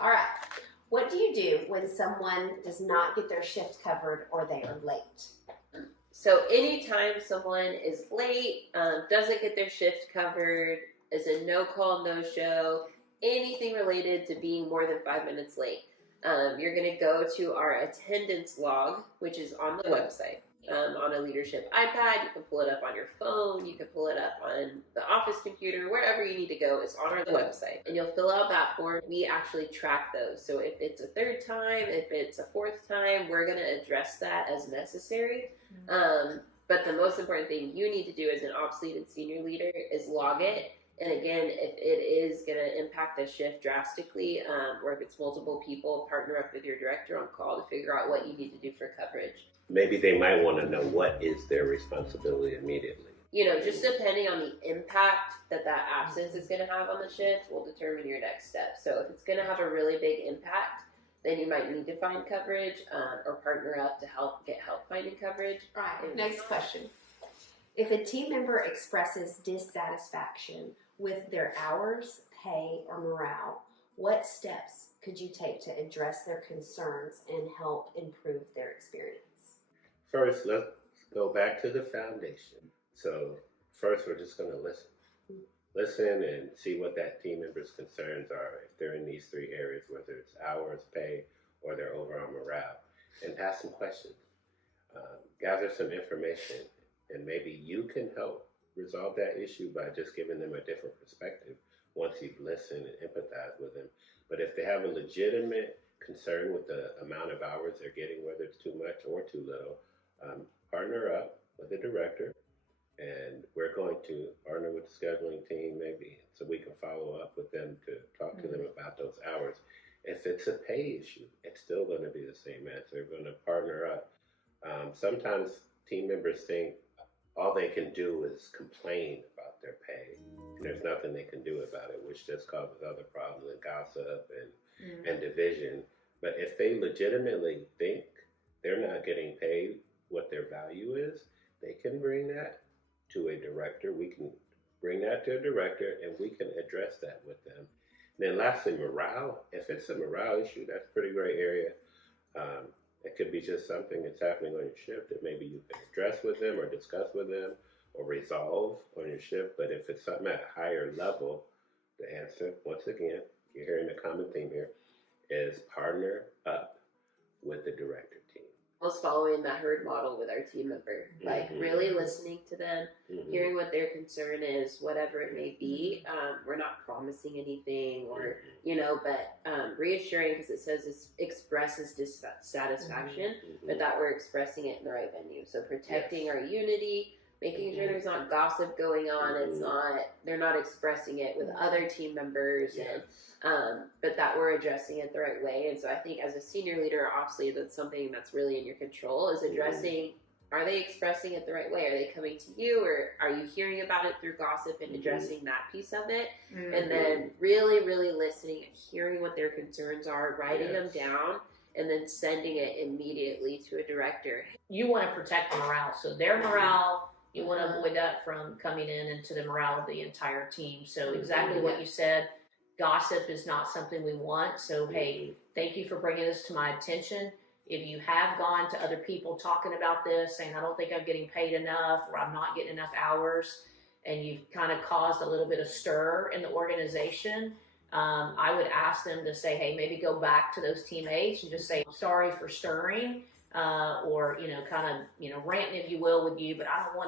All right. What do you do when someone does not get their shift covered or they are late? So anytime someone is late, doesn't get their shift covered, is a no-call, no-show, anything related to being more than 5 minutes late, you're going to go to our attendance log, which is on the website. On a leadership iPad, you can pull it up on your phone, you can pull it up on the office computer, wherever you need to go, it's on our website. And you'll fill out that form. We actually track those. So if it's a third time, if it's a fourth time, we're going to address that as necessary. But the most important thing you need to do as an ops lead and senior leader is log it. And again, if it is going to impact the shift drastically, or if it's multiple people, partner up with your director on call to figure out what you need to do for coverage. Maybe they might want to know what is their responsibility immediately. You know, just depending on the impact that absence is going to have on the shift will determine your next step. So if it's going to have a really big impact, then you might need to find coverage or partner up to get help finding coverage. All right, next question. If a team member expresses dissatisfaction with their hours, pay, or morale, what steps could you take to address their concerns and help improve their experience? First, let's go back to the foundation. So first, we're just going to listen. Listen and see what that team member's concerns are if they're in these three areas, whether it's hours, pay, or their overall morale. And ask some questions. Gather some information, and maybe you can help resolve that issue by just giving them a different perspective once you've listened and empathized with them. But if they have a legitimate concern with the amount of hours they're getting, whether it's too much or too little, partner up with the director, and we're going to partner with the scheduling team maybe so we can follow up with them to talk to them about those hours. If it's a pay issue, it's still going to be the same answer. We're going to partner up. Sometimes team members think all they can do is complain about their pay, and there's nothing they can do about it, which just causes other problems and gossip and division. But if they legitimately think they're not getting paid what their value is, they can bring that to a director. We can bring that to a director, and we can address that with them. And then lastly, morale. If it's a morale issue, that's a pretty gray area. It could be just something that's happening on your shift that maybe you can address with them or discuss with them or resolve on your shift. But if it's something at a higher level, the answer, once again, you're hearing the common theme here, is partner up with the director team. I was following that herd model with our team member, like really listening to them, hearing what their concern is, whatever it may be. We're not promising anything or, but reassuring, because it says it expresses dissatisfaction, but that we're expressing it in the right venue. So protecting our unity, making sure there's not gossip going on. They're not expressing it with other team members, but that we're addressing it the right way. And so I think as a senior leader or ops lead, that's something that's really in your control, is addressing, are they expressing it the right way? Are they coming to you, or are you hearing about it through gossip and addressing that piece of it? And then really, really listening and hearing what their concerns are, writing them down, and then sending it immediately to a director. You want to protect morale. So their morale, you want to avoid that from coming in into the morale of the entire team. So exactly what you said, gossip is not something we want. So, hey, thank you for bringing this to my attention. If you have gone to other people talking about this, saying, I don't think I'm getting paid enough, or I'm not getting enough hours, and you've kind of caused a little bit of stir in the organization, I would ask them to say, hey, maybe go back to those teammates and just say, sorry for stirring, or, ranting, if you will, with you, but I don't want